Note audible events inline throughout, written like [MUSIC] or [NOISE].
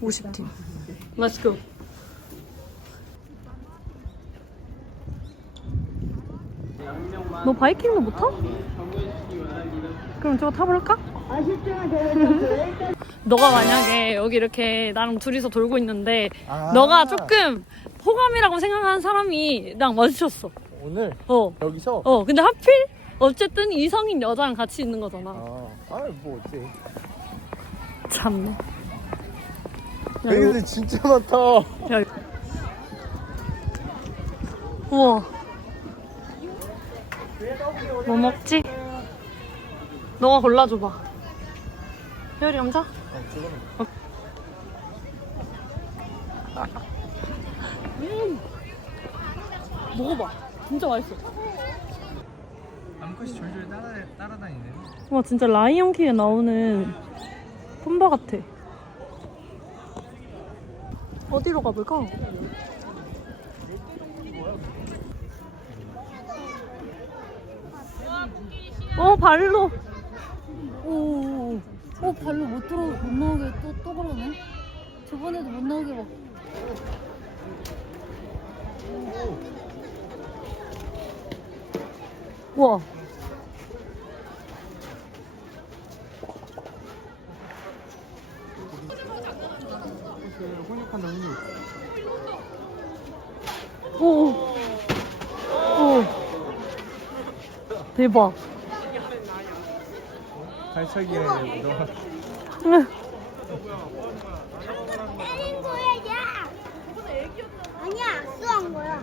(50팀) Let's go 너 바이킹도 못 타? 그럼 저거 타볼까? [LAUGHS] 너가 만약에 여기 이렇게 나랑 둘이서 돌고 있는데 아. 너가 조금 호감이라고 생각하는 사람이 나랑 마주쳤어. 오늘 어. 여기서 어. 근데 하필 어쨌든 이성인 여자랑 같이 있는 거잖아. 아, 아뭐 어때? 참네. 야, 애기들 진짜 많다. 야. 우와. 뭐 먹지? 너가 골라줘봐. 혜열이 감자? 어, 지금 먹어봐. 진짜 맛있어. 암컷이 졸졸 따라 따라다니네. 와 진짜 라이언 킹에 나오는 푼바 같아. 어디로 가볼까? 어 발로. 오, 어 발로 못 들어 못 나오게 또 또 그러네. 저번에도 못 나오게 막. 와. 혼육한다 혼육. 오. 오. 대박. 발차기에 너 응. 때린 거야, 야! 아니야, 악수한 거야.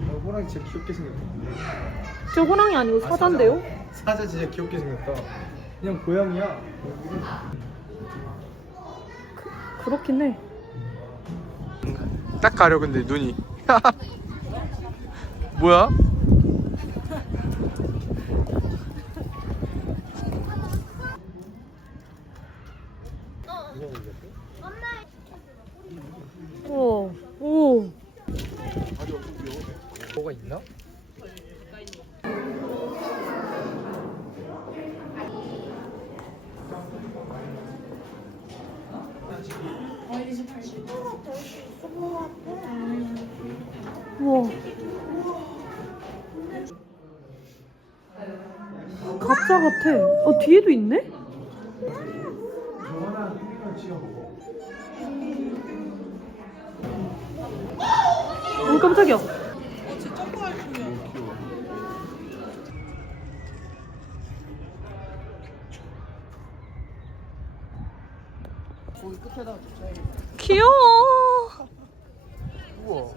어, 호랑이 진짜 귀엽게 생겼다. 저 호랑이 아니고 사자인데요? 사자 진짜 귀엽게 생겼다. 그냥 고양이야. 그렇긴 해. 딱 가려 근데 눈이. [LAUGHS] 뭐야? 오. 오. 뭐가 있나? 우와. 가짜 같아. 어, 뒤에도 있네? 오, 깜짝이야. 귀여워. [LAUGHS] 우와.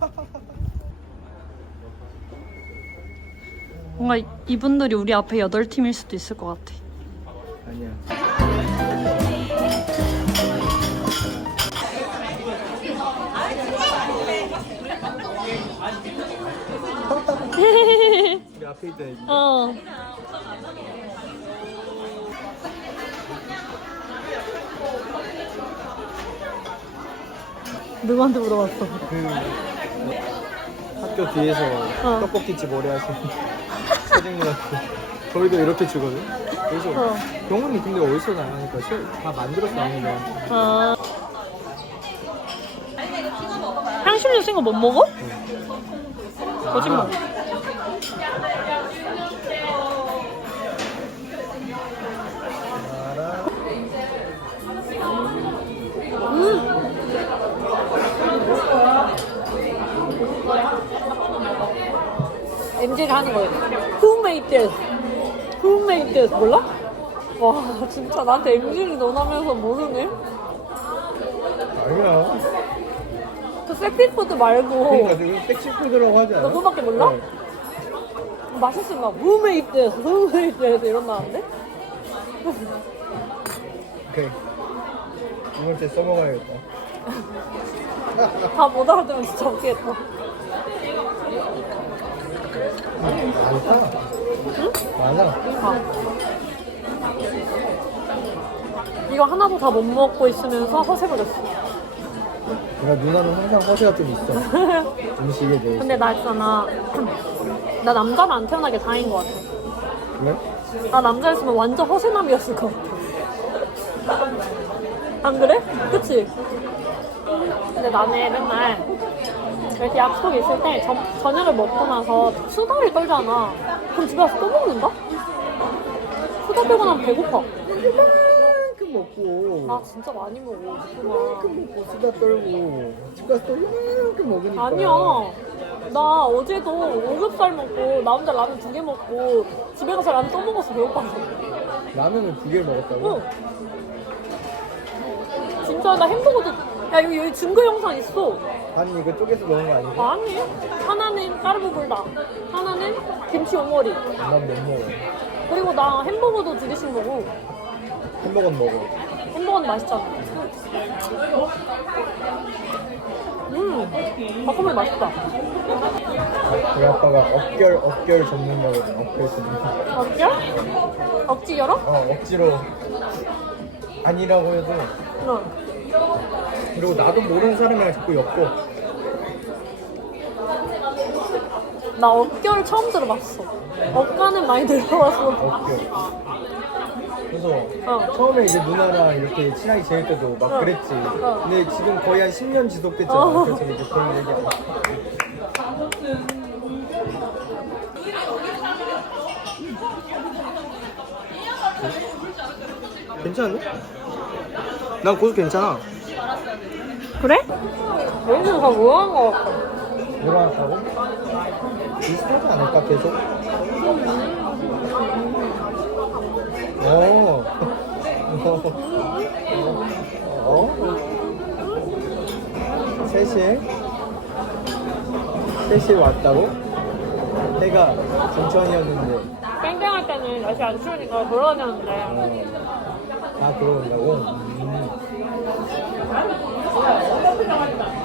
[LAUGHS] 뭔가 이- 이분들이 우리 앞에 여덟 팀일 수도 있을 것 같아. 우리 앞에 있던 애기. 어. 누구한테 물어봤어? 그 학교 뒤에서 어. 떡볶이집 오래 하시는 사장님한테 저희도 이렇게 주거든. 그래서 어. 병원이 근데 어디서 나가니까 새- 다 만들어서 나오는 거야. 아. 향신료 쓴 거 못 먹어? 거짓말. MZ가 하는 거예요. Who made this? Who made this? 몰라? 와, 진짜 나한테 MZ를 논하면서 모르네? 아니야. 그 섹시푸드 말고 그러니까 지금 섹시푸드라고 하지 않아? 너 그거밖에 몰라? 네. 맛있으면 막 Who made this? Who made this? 이런다는데? 오케이. 이번 주에 써먹어야겠다. [LAUGHS] 다 못 알아들으면 진짜 웃기겠다. 아. 이거 하나도 다 못 먹고 있으면서 허세 부렸어. 그러니까 누나는 항상 허세가 좀 있어. [LAUGHS] 음식에 대해서. 근데 나 있잖아. [CLEARS THROAT] 나 남자로 안 태어나게 다행인 것 같아. 왜? 나 남자였으면 완전 허세남이었을 것 같아. 안 그래? 그치? 근데 나는 맨날 이렇게 약속 있을 때 저, 저녁을 먹고 나서 수다를 떨잖아. 그럼 집에 가서 또 먹는다? 수다 떨고 나면 배고파. 이만큼 먹고 나 진짜 많이 먹어. 그만. 이만큼 먹고 수다 떨고 집 가서 또 이만큼 먹으니까 아니야. 나 어제도 오겹살 먹고 나 혼자 라면 두 개 먹고 집에 가서 라면 또 먹었어 배고파서. 라면을 두 개를 먹었다고? 응. 진짜 나 햄버거도 야 여기, 여기 증거 영상 있어. 아니 이거 쪼개서 먹은 거 아니야? 아니 하나는 까르보 불닭, 하나는 김치 오머리. 난못 먹어 그리고 나 햄버거도 두 개씩 먹어. 햄버거는 먹어 햄버거는 맛있잖아. 음, 닭고기 맛있다. 우리 아빠가 어결 어결 전문가거든 어결 전문가 어깨? 억지 열어? 어 억지로 아니라고 해도 응. 그리고 나도 모르는 사람이랑 자꾸 엮고 나 어깨를 처음 들어봤어. 어까는 많이 들어봤어. 어결 그래서 어. 처음에 이제 누나랑 이렇게 친하게 지낼 때도 막 어. 그랬지 어. 근데 지금 거의 한 10년 지속됐잖아 어. 그래서 이제 그런 얘기하고 괜찮네? 난 고수 괜찮아 그래? 얘는 다 뭐한 거 같아. 한다고? 비슷하지 않을까 계속? 어. [LAUGHS] 어? 셋시에? 셋시에 왔다고? 해가 중천이었는데 뺑뺑할 때는 날씨 안 추우니까 돌아다녔는데 어. 다 들어온다고? 음.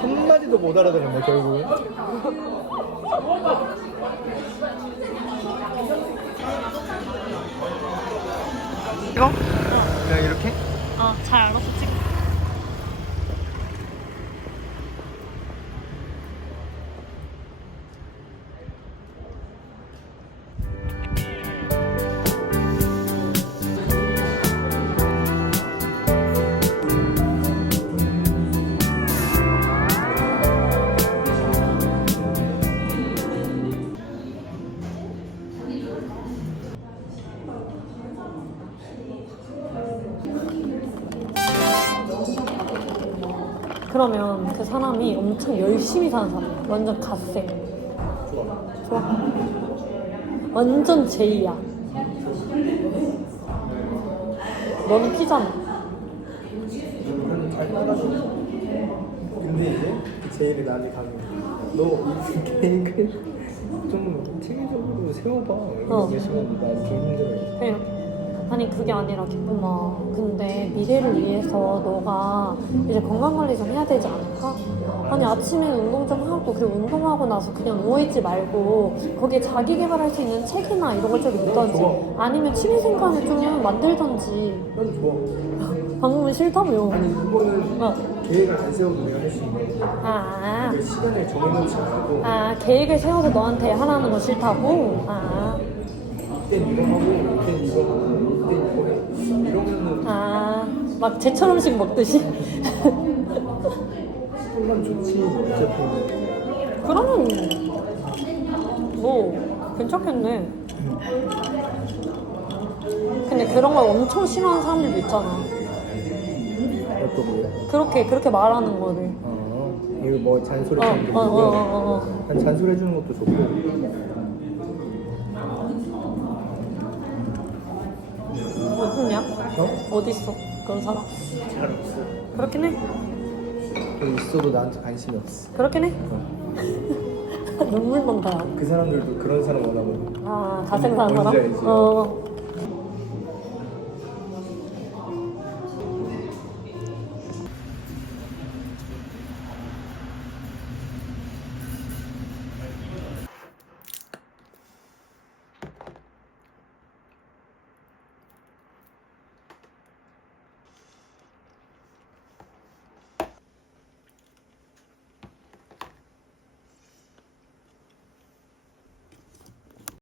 한마디도 못 알아들었네 결국은 이거? 그냥 이렇게? 어, 잘 알았어 지 그러면 그 사람이 엄청 열심히 사는 사람이야. 완전 갓생. 좋아. 완전 제이야. 너는 피잖아. 잘 근데 이제 그 제일이 나한테 가면 너이 계획을 좀 체계적으로 세워봐 어. 이러고 시간 나좀 힘들어 그냥 아니 그게 아니라 기쁨아. 근데 미래를 위해서 너가 이제 건강관리 좀 해야 되지 않을까? 아니 아침에 운동 좀 하고 그리고 운동하고 나서 그냥 누워있지 말고 거기에 자기 개발할 수 있는 책이나 이런 걸좀 읽던지 아니면 취미생활을 좀 만들던지. 난 좋아. 방금은 싫다며. 아니 이거는 어. 계획을 안 세워도 내가 할 수 있는 거야 아, 그 시간을 정해놓지 않고. 아 계획을 세워서 너한테 하라는 거 싫다고? 아, 이땐 이거 하고 이땐 이거 하고 아, 막 제철 음식 먹듯이? 좋지 어차피 그러면 뭐 괜찮겠네. 근데 그런 걸 엄청 싫어하는 사람들도 있잖아. 어떤? 그렇게 그렇게 말하는 거를. 어 이거 뭐 잔소리 어, 하는 어, 어, 어, 어, 어. 난 잔소리 해주는 것도 좋고 어딨냐? 어? 어디 있어? 그런 사람? 잘 없어 그렇긴 해. 그 있어도 나한테 관심이 없어 그렇긴 해. [LAUGHS] 눈물 난다. 그 사람들도 그런 사람 원하고 아, 잘생긴 사람? 뭔지 알지? 어.